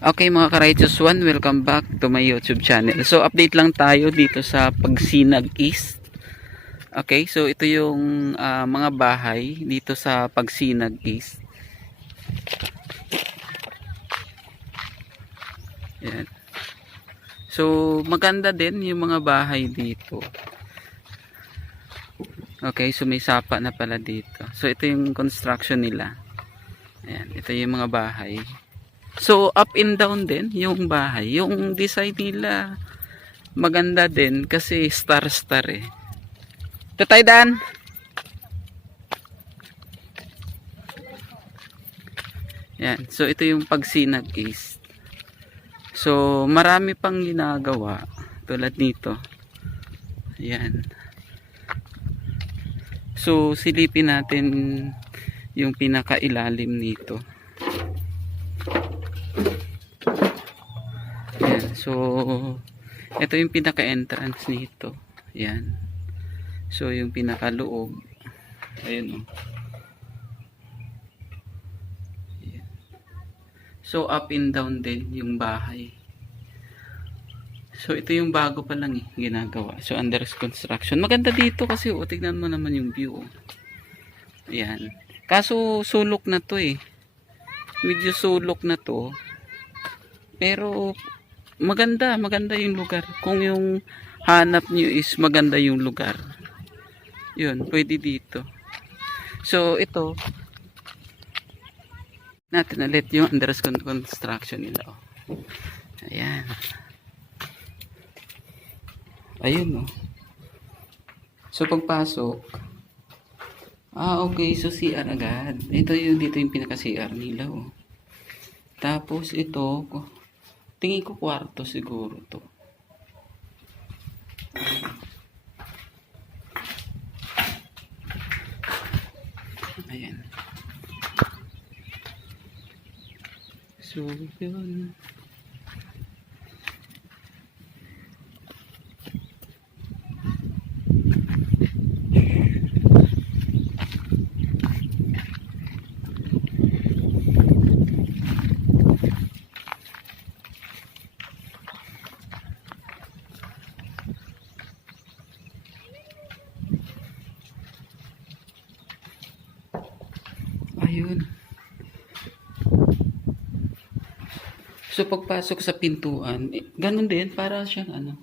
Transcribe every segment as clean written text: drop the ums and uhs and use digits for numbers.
Okay mga ka-Righteous One, welcome back to my YouTube channel. So update lang tayo dito sa Pagsinag East. Okay, so ito yung mga bahay dito sa Pagsinag East. Yan. So maganda din yung mga bahay dito. Okay, so may sapa na pala dito. So ito yung construction nila. Ayan, ito yung mga bahay. So up and down din yung bahay. Yung design nila maganda din kasi star eh. Tatay Dan. Yan. So ito yung Pagsinag East. So marami pang ginagawa tulad nito. Yan. So silipin natin yung pinakailalim nito. Yan. So ito yung pinaka-entrance nito. Yan. So yung pinakaloob. Ayun oh. Yan. So up and down din yung bahay. So ito yung bago pa lang ginagawa. So under construction. Maganda dito kasi tignan mo naman yung view. Ayan. Kaso sulok na to Medyo sulok na to. Pero maganda yung lugar. Kung yung hanap nyo is maganda yung lugar. Yun, pwede dito. So ito natin ulit yung under construction nila. Ayan. Ayun So pagpasok, okay, so CR agad. Ito yung dito yung pinaka CR nila Tapos ito, tingin ko kwarto siguro to. Ayan. So yun. Ayun. So pagpasok sa pintuan, ganun din para siyang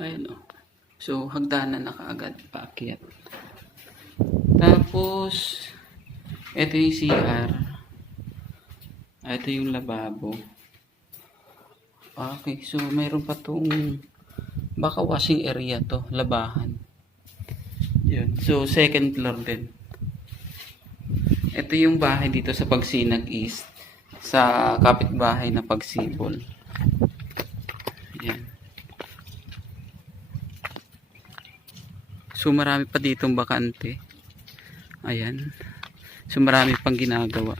ayun So hagdanan na kaagad paakyat. Tapos ito yung CR. Ito yung lababo. Okay, so mayroon pa tong baka washing area to, labahan. Yun. So second floor din. Ito yung bahay dito sa Pagsinag East sa kapitbahay na Pagsibol. Ayan. So marami pa ditong bakante. Ayan. So marami pang ginagawa.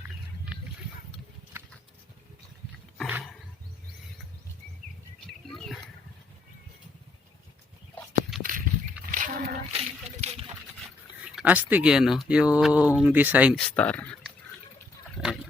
Astig yan yung design star. Ayan.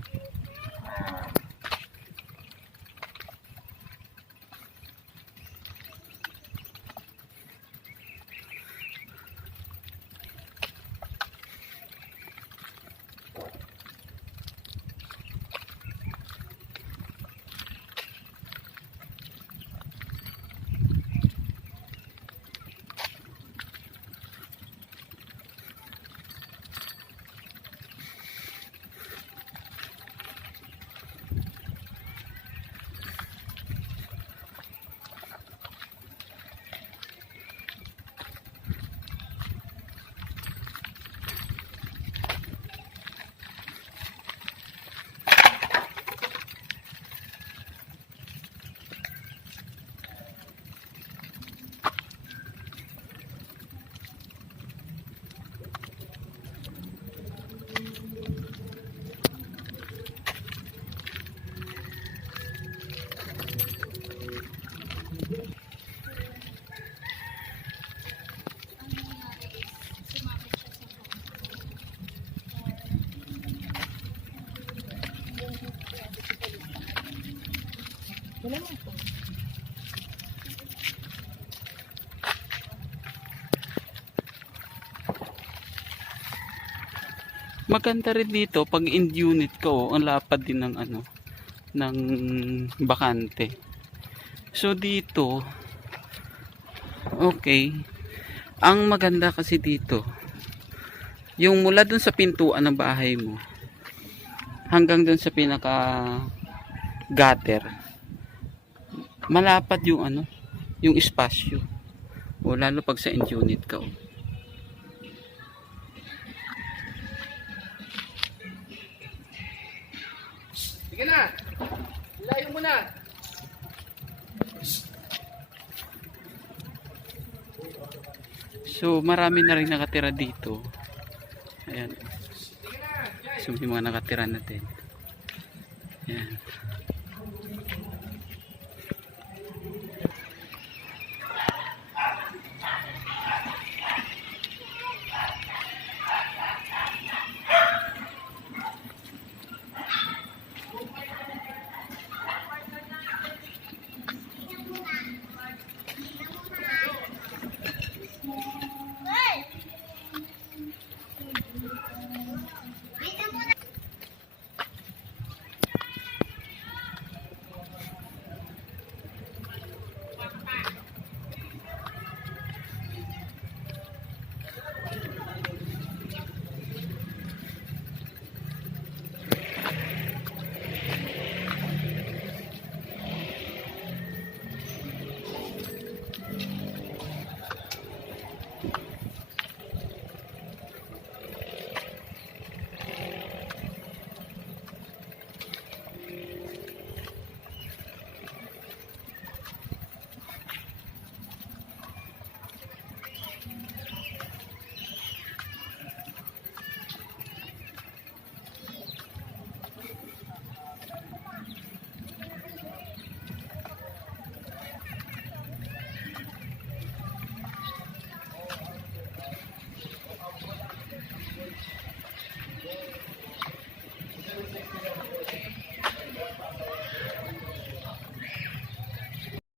Wala mo po. Maganda rin dito pag in unit ka, oh, ang lapad din ng ano, ng bakante. So dito, okay. Ang maganda kasi dito, yung mula dun sa pintuan ng bahay mo hanggang dun sa pinaka gutter, malapad yung ano, yung espasyo. O lalo pag sa in unit ka, oh. Sige na. Ilayo mo na. So marami na rin nakatira dito. Ayan. So may mga nakatira natin. Ayan.